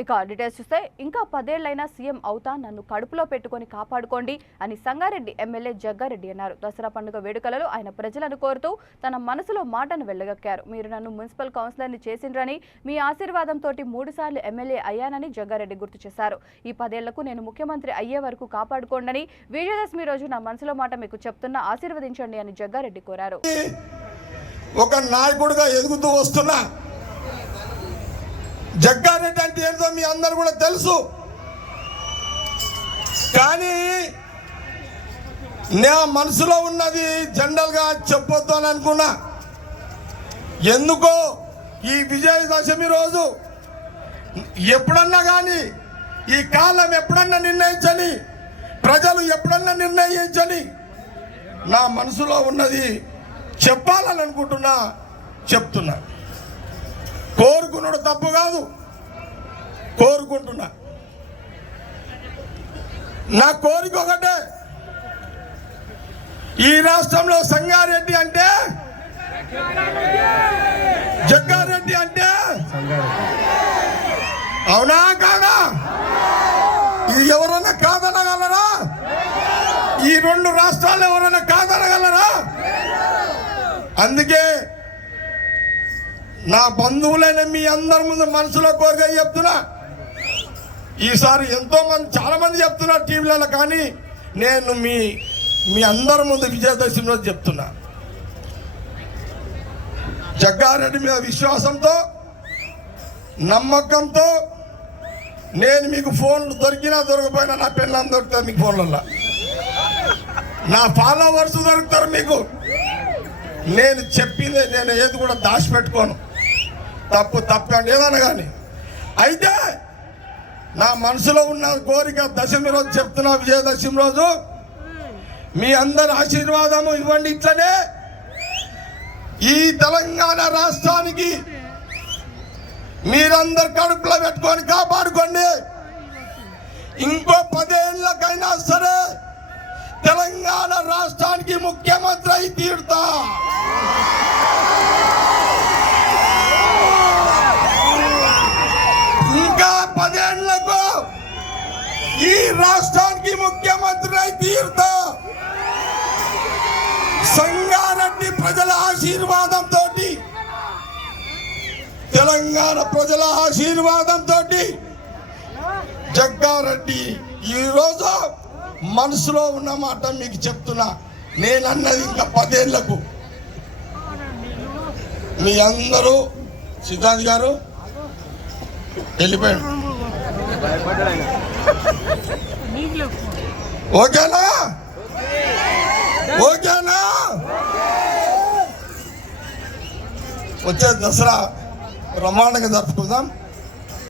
ఇక డీటెయిల్స్ చూస్తే ఇంకా 10 ఏళ్లైనా సీఎం అవుతా నన్ను కడుపులో పెట్టుకొని కాపాడుకోండి అని సంగారెడ్డి ఎమ్మెల్యే జగ్గారెడ్డి అన్నారు. దసరా పండుగ వేడుకలలో ఆయన ప్రజలను కోరుతూ తన మనసులో మాటను వెళ్లగక్కారు. మీరు నన్ను మున్సిపల్ కౌన్సిలర్ని చేసిండ్రని, మీ ఆశీర్వాదంతో 3 సార్లు ఎమ్మెల్యే అయ్యానని జగ్గారెడ్డి గుర్తు చేశారు. ఈ 10 ఏళ్లకు నేను ముఖ్యమంత్రి అయ్యే వరకు కాపాడుకోండి, విజయదశమి రోజు నా మనసులో మాట మీకు చెప్తున్నా, ఆశీర్వదించండి అని జగ్గారెడ్డి కోరారు. ఒక నాయకుడిగా ఎదుగుతూ వస్తున్నా జగ్గారెడ్డి అంటే ఏంటో మీ అందరు కూడా తెలుసు. కానీ నా మనసులో ఉన్నది జనరల్గా చెప్పొద్దు అని అనుకున్నా. ఎందుకో ఈ విజయదశమి రోజు ఎప్పుడన్నా కానీ ఈ కాలం ఎప్పుడన్నా నిర్ణయించని, ప్రజలు ఎప్పుడన్నా నిర్ణయించని నా మనసులో ఉన్నది చెప్పాలని అనుకుంటున్నా, చెప్తున్నా. కోరుకున్నాడు తప్పు కాదు, కోరుకుంటున్నా. నా కోరిక ఒకటే, ఈ రాష్ట్రంలో సంగారెడ్డి అంటే జగ్గారెడ్డి అంటే అవునా కాదా? ఇది ఎవరన్నా కాదనగలరా? ఈ 2 రాష్ట్రాలు ఎవరన్నా కాదనగలరా? అందుకే నా బంధువులైన మీ అందరి ముందు మనసులో కోరిక చెప్తున్నా. ఈసారి ఎంతో మంది, చాలా మంది చెప్తున్నారు టీవీలలో, కానీ నేను మీ అందరి ముందు విజయదశమి రోజు చెప్తున్నా. జగ్గారెడ్డి మీద విశ్వాసంతో, నమ్మకంతో నేను మీకు ఫోన్లు దొరికినా దొరకపోయినా నా పెళ్ళాం దొరుకుతుంది మీకు ఫోన్లలో, నా ఫాలోవర్స్ దొరుకుతారు మీకు. నేను చెప్పింది నేను ఏది కూడా దాచిపెట్టుకోను, తప్పండి ఏదన్నా కానీ. అయితే నా మనసులో ఉన్న కోరిక దశమి రోజు చెప్తున్నా, విజయదశమి రోజు మీ అందరి ఆశీర్వాదము ఇవ్వండి. ఇట్లనే ఈ తెలంగాణ రాష్ట్రానికి మీరందరు కడుపులో పెట్టుకొని కాపాడుకోండి. ఇంకో 10 ఏళ్ళకైనా సరే తెలంగాణ రాష్ట్రానికి ముఖ్యమంత్రి అయి తీరుతా. ఇంకా 10 ఏళ్లకు ఈ రాష్ట్రానికి ముఖ్యమంత్రి అయి తీరుతా. సంగారెడ్డి ప్రజల ఆశీర్వాదంతో, తెలంగాణ ప్రజల ఆశీర్వాదంతో జగ్గారెడ్డి ఈరోజు మనసులో ఉన్న మాట మీకు చెప్తున్నా. నేనన్నది ఇంకా 10 ఏళ్లకు మీ అందరూ. సిద్ధార్థ్ గారు వెళ్ళిపోయాడు, ఓకేనా? ఓకేనా? వచ్చే దసరా బ్రహ్మాండంగా జరుపుకుందాం.